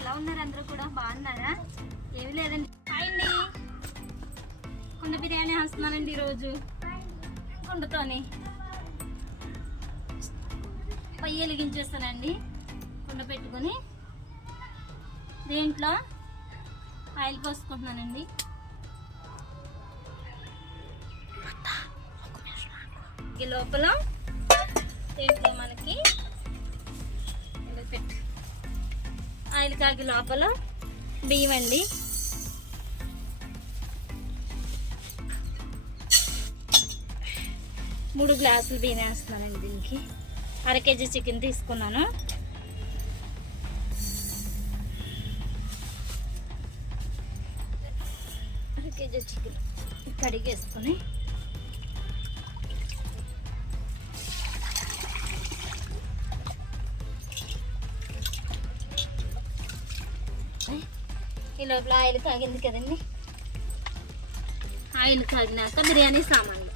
ఎలా ఉన్నారు అందరూ కూడా? బాగున్నారా? ఏమి లేదండి. హాయ్ అండి. కుండ బిర్యానీ వేస్తున్నానండి ఈరోజు. కుండతోని. పొయ్యి వెలిగించేస్తానండి. కుండ పెట్టుకొని దీంట్లో ఆయిల్ పోసుకుంటున్నానండి. ఈ లోపల దీంట్లో మనకి పెట్టు ఆయిల్ కాగి లోపల బియ్యం అండి. మూడు గ్లాసులు బియ్యం వేస్తున్నానండి దీనికి. అర కేజీ చికెన్ తీసుకున్నాను. అర కేజీ చికెన్ కడిగేసుకొని లోపల ఆయిల్ కాగింది కదండి. ఆయిల్ కాగినాక బిర్యానీ సామాన్లు.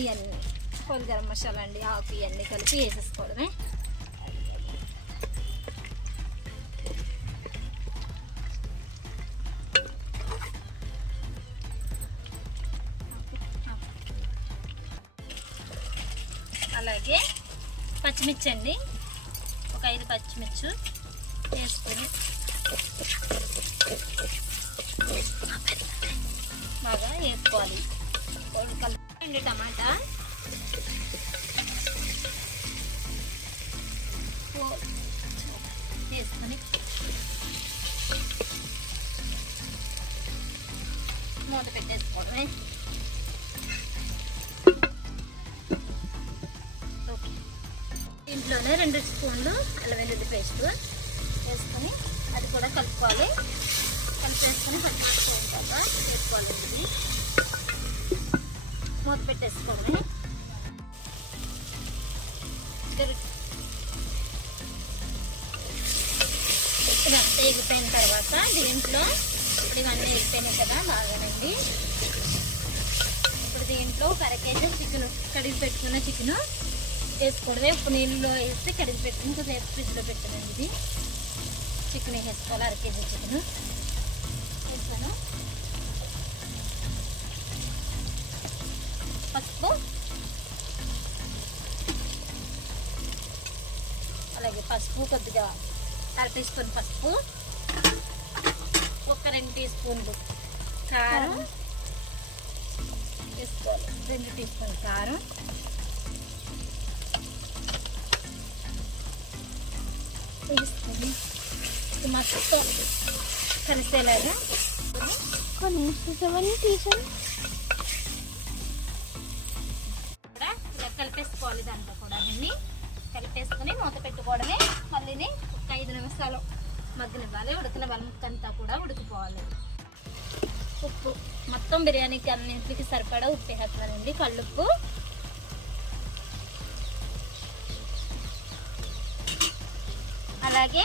ఇవన్నీ. పొలి గరం మసాలా అండి ఆకు ఇవన్నీ కలిపి వేసేసుకోవడమే. అలాగే పచ్చిమిర్చి అండి. ఒక ఐదు పచ్చిమిర్చి వేసుకొని బాగా వేసుకోవాలి. కలిపి టమాటా. వేసుకొని. మూత పెట్టేసుకోవడమే. ఓకే. దీంట్లోనే రెండు స్పూన్లు అల్లం వెల్లుల్లి పేస్ట్ వేసుకొని కూడా కలుపుకోవాలి. కలిపేసుకొని పచ్చిమిరపకాయ తర్వాత వేసుకోవాలి ఇది. మూత పెట్టేసుకోవాలి. ఇదంతా ఎగిపోయిన తర్వాత దీంట్లో ఇప్పుడు ఇవన్నీ ఎగిపోయినాయి కదా బాగానండి. ఇప్పుడు దీంట్లో ఒక చికెన్ కడిగి పెట్టుకున్న చికెన్ వేసుకోవడమే. ఉప్పు నీళ్ళలో వేసి కడిగి పెట్టుకుని కొద్దిగా ఫ్రిడ్జ్లో పెట్టానండి ఇది. చికెన్ వేసుకోవాలి అర కేజీ చికెన్. వేసాను. పసుపు. అలాగే పసుపు కొద్దిగా అర టీ స్పూన్ పసుపు. ఒక రెండు టీ స్పూన్లు కారం. వేసుకోవాలి. రెండు టీ స్పూన్ కారం. వేసుకొని మొత్తం కలిసేలాగా కొన్ని చూసామని తీసాను కూడా ఇలా కలిపేసుకోవాలి దాంట్లో కూడా అన్ని కలిపేసుకుని మూత పెట్టుకోవడమే మళ్ళీ ఒక ఐదు నిమిషాలు మగ్గనివ్వాలి ఉడికిన అంతా కూడా ఉడికిపోవాలి ఉప్పు మొత్తం బిర్యానీకి అన్నింటికి సరిపడా ఉప్పు వేస్తున్నానండి కళ్ళుప్పు అలాగే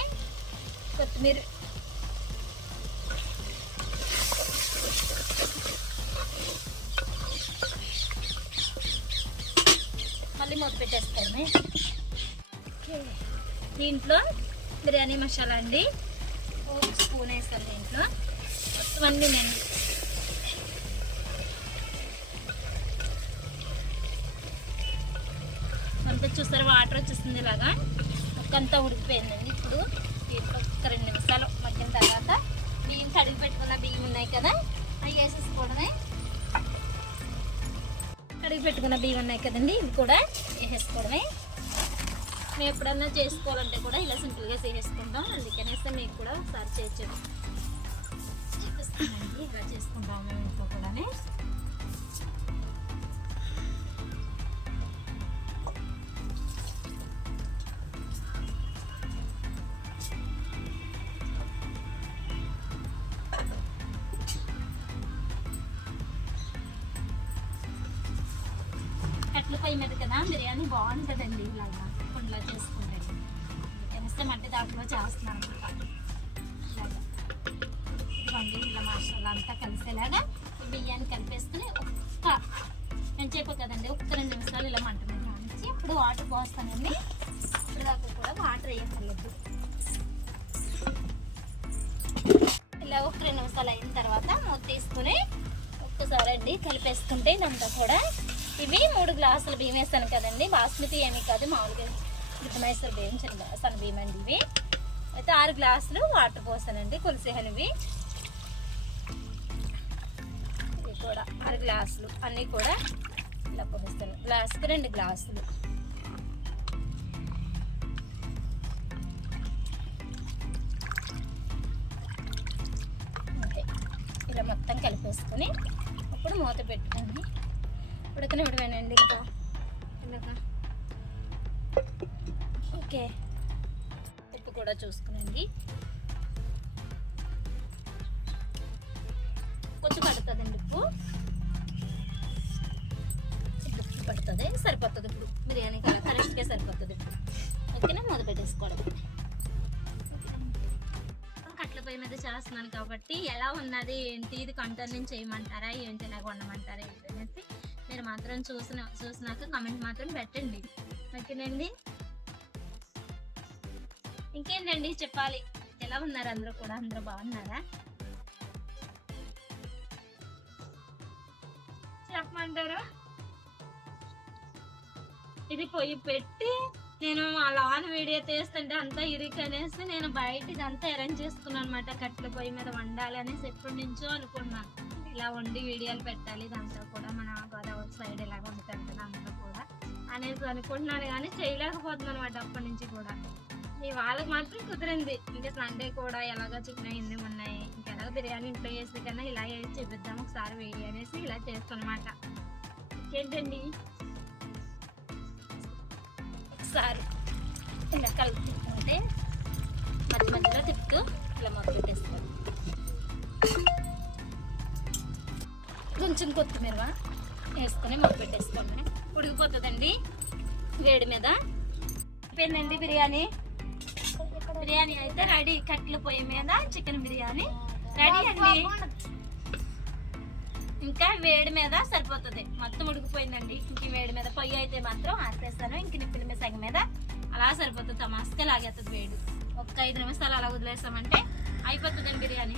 కొత్తిమీర. మళ్ళీ మూత పెట్టేస్తాము దీంట్లో బిర్యానీ మసాలా అండి. ఒక స్పూన్ వేస్తాను దీంట్లో. మొత్తం అన్నీ నేను అంతా చూసారు? వాటర్ వచ్చేస్తుంది ఇలాగా. ఒక్కంతా ఉడికిపోయిందండి ఇప్పుడు. దీంట్లో ఒక రెండు నిమిషాలు మగ్గిన తర్వాత బియ్యం కడిగి పెట్టుకున్న బియ్యం ఉన్నాయి కదా అవి వేసేసుకోవడమే. కడిగి పెట్టుకున్న బియ్యం ఉన్నాయి కదండి ఇవి కూడా వేసేసుకోవడమే. మేము ఎప్పుడన్నా చేసుకోవాలంటే కూడా ఇలా సింపుల్గా చేసేసుకుంటాం. అందుకనేసి మీకు కూడా ఒకసారి చేయొచ్చు చూపిస్తామండి ఇలా చేసుకుంటాం మేము ఇంట్లో కూడా కట్ల పొయ్యి మీద కదా బిర్యానీ బాగుంటుందండి ఇలాగా కుండలో చేసుకుంటే. కనిస్తే మట్టి దాంట్లో చేస్తున్నాను అనమాట ఇలాగా. ఇలా మసాలా అంతా కలిసేలాగా బియ్యాన్ని కలిపేసుకుని ఒక్క నేను చెప్పాను కదండి ఒక్క రెండు నిమిషాలు ఇలా మంట మీద ఉంచి ఇప్పుడు వాటర్ పోస్తానండి. ఇప్పుడు దాకా కూడా వాటర్ వేయక్కర్లేదు. ఇలా ఒక రెండు నిమిషాలు అయిన తర్వాత మూత తీసుకుని ఒక్కసారి అండి కలిపేసుకుంటే ఇదంతా కూడా ఇవి మూడు గ్లాసులు బియ్యం వేస్తాను కదండి. బాస్మతి ఏమీ కాదు మామూలుగా ఇది మైసూర్ బియ్యం చిన్న సన్న బియ్యం అండి ఇవి. అయితే ఆరు గ్లాసులు వాటర్ పోసానండి కొలిసేహనివి. ఇవి కూడా ఆరు గ్లాసులు అన్నీ కూడా ఇలా పోస్తాను. గ్లాసుకి రెండు గ్లాసులు. ఇలా మొత్తం కలిపేసుకొని అప్పుడు మూత పెట్టుకొని ఉడకనివ్వడమేనండి ఇంకా. ఇలాగా ఓకే. ఉప్పు కూడా చూసుకునండి. కొంచెం పడుతుందండి ఉప్పు. ఇప్పుడు ఉప్పు పడుతుంది సరిపోతుంది ఇప్పుడు. బిర్యానీ కదా కరెక్ట్గా సరిపోతుంది ఇప్పుడు. ఓకేనా? మూత పెట్టేసుకోవడం. కట్ల పొయ్యి మీద చేస్తున్నాను కాబట్టి ఎలా ఉన్నది ఏంటి? ఇది కంటెంట్ నుంచి చేయమంటారా? ఏంటి? ఇలాగ వండమంటారా? ఏంటి? అనేసి మీరు మాత్రం చూసిన చూసినాక కమెంట్ మాత్రం పెట్టండి. ఓకేనండి? ఇంకేంటండి చెప్పాలి? ఎలా ఉన్నారు అందరూ కూడా? అందరూ బాగున్నారా? చెప్పమంటారు? ఇది పొయ్యి పెట్టి నేను ఆ లాన్ వీడియో తీస్తుంటే అంతా ఇరికి అనేసి నేను బయట ఇదంతా అరేంజ్ చేసుకున్నాను అనమాట కట్టెల పొయ్యి మీద వండాలి అనేసి ఎప్పటి నుంచో అనుకున్నాను ఇలా వండి వీడియోలు పెట్టాలి. దాంట్లో కూడా మన గోదావరి సైడ్ ఇలా వండుతాం కదా అందరూ కూడా అనేసి అనుకుంటున్నాను కానీ చేయలేకపోతున్నాను అనమాట అప్పటి నుంచి కూడా. ఈ వాళ్ళకి మాత్రం కుదిరింది. ఇంకా సండే కూడా ఎలాగో చికెన్ అయింది ఉన్నాయి ఇంకెలాగో బిర్యానీ ఇంట్లో చేస్తే కన్నా ఇలా చేసి చూపిద్దాం ఒకసారి వీడియో అనేసి ఇలా చేస్తానమాట ఏంటండి ఒకసారి ఇలా కలుపుకుంటే మధ్య మధ్యలో తిప్పుతూ ఇలా మొదలు పెట్టేసుకోండి కొంచెం కొత్తిమీర వేసుకొని మొక్క పెట్టేసుకోండి. ఉడికిపోతుందండి వేడి మీద. అయిపోయిందండి బిర్యానీ. బిర్యానీ అయితే రెడీ. కట్టెల పొయ్యి మీద చికెన్ బిర్యానీ రెడీ అండి. ఇంకా వేడి మీద సరిపోతుంది. మొత్తం ఉడికిపోయిందండి. ఇంక వేడి మీద పొయ్యి అయితే మాత్రం ఆపేస్తాను. ఇంక నిప్పుల మీద సగం మీద అలా సరిపోతుంది. తమాస్తే లాగేస్తుంది వేడి. ఒక్క ఐదు నిమిషాలు అలా వదిలేసామంటే అయిపోతుందండి బిర్యానీ.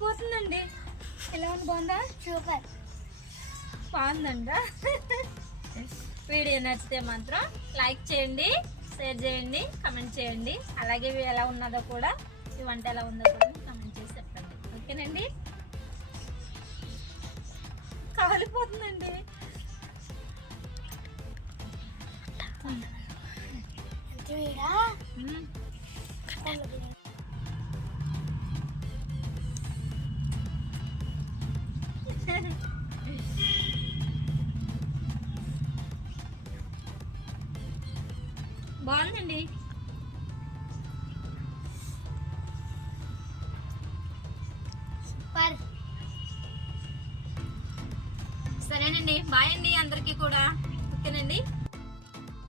కాలిపోతుందండి ఎలా ఉంది బాగుందా? సూపర్. బాగుందంట వీడియో నచ్చితే మాత్రం లైక్ చేయండి షేర్ చేయండి కమెంట్ చేయండి. అలాగే ఇవి ఎలా ఉన్నదో కూడా ఈ వంట ఎలా ఉందో కూడా కమెంట్ చేసి చెప్పండి. ఓకేనండి? కాలిపోతుందండి. చూడా. బాగుందండి.